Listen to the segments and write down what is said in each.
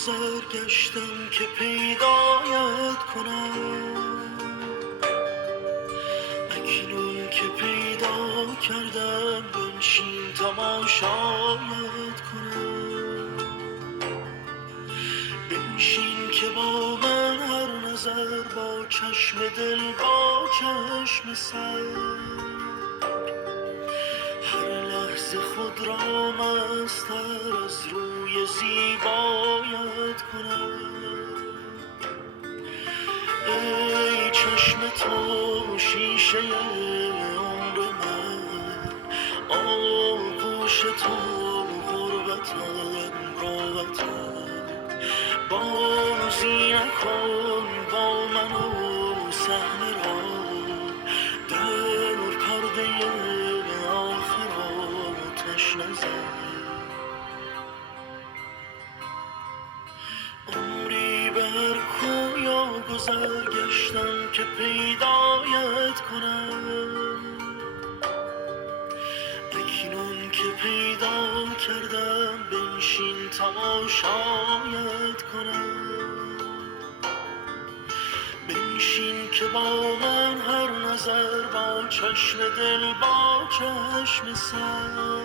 گذر گشتم که پیدایت کنم، اکنون که پیدا کردم بنشین تماشایت کنم. بنشین که با من هر نظر، با چشم دل با چشم سر، هر لحظه خود را مستر از روی زیبایت کنم. ای چشم تو شیشه عمر من، آغوش تو غربتم راحتم. بازی نکن با من و صحنه را، در پرده آخر آتش نزن. عمری بر کویا گذر گشتم که پیدایت کنم، اکنون که پیدا کردم بنشین تماشایت کنم. بنشین که با من هر نظر، با چشم دل با چشم سر،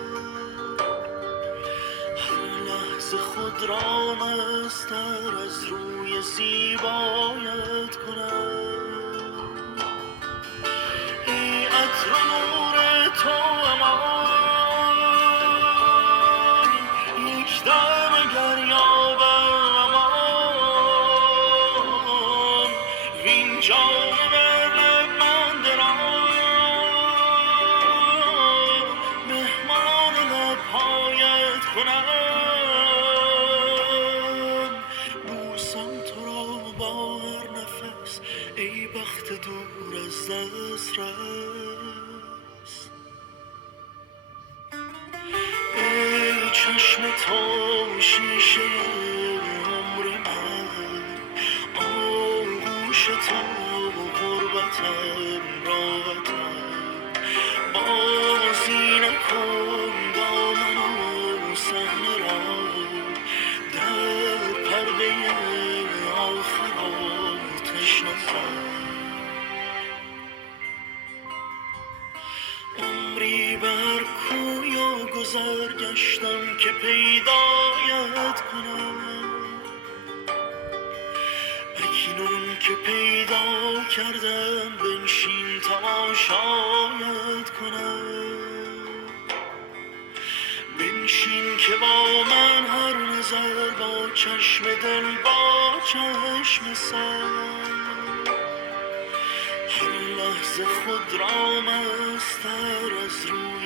خود را مستر از روی زیبایت کنم. ای عطر و نور تو امان، یک دم اگر یابم امان، وین جان بر لب من درام، مهمان لبهایت کنم. ای بخت دور از دسترس، ای چشم تو شیشه عمر من، آغوش تو غربتم راحتم. بازی نکن با من و صحنه را، در پرده آخر آتش نزن. عمری بر کوی و گذر گشتم که پیدایت کنم، اکنون که پیدا کردم بنشین تماشایت کنم. بنشین که با من هر نظر، با چشم دل با چشم سر، هر لحظه خود را مستر از روی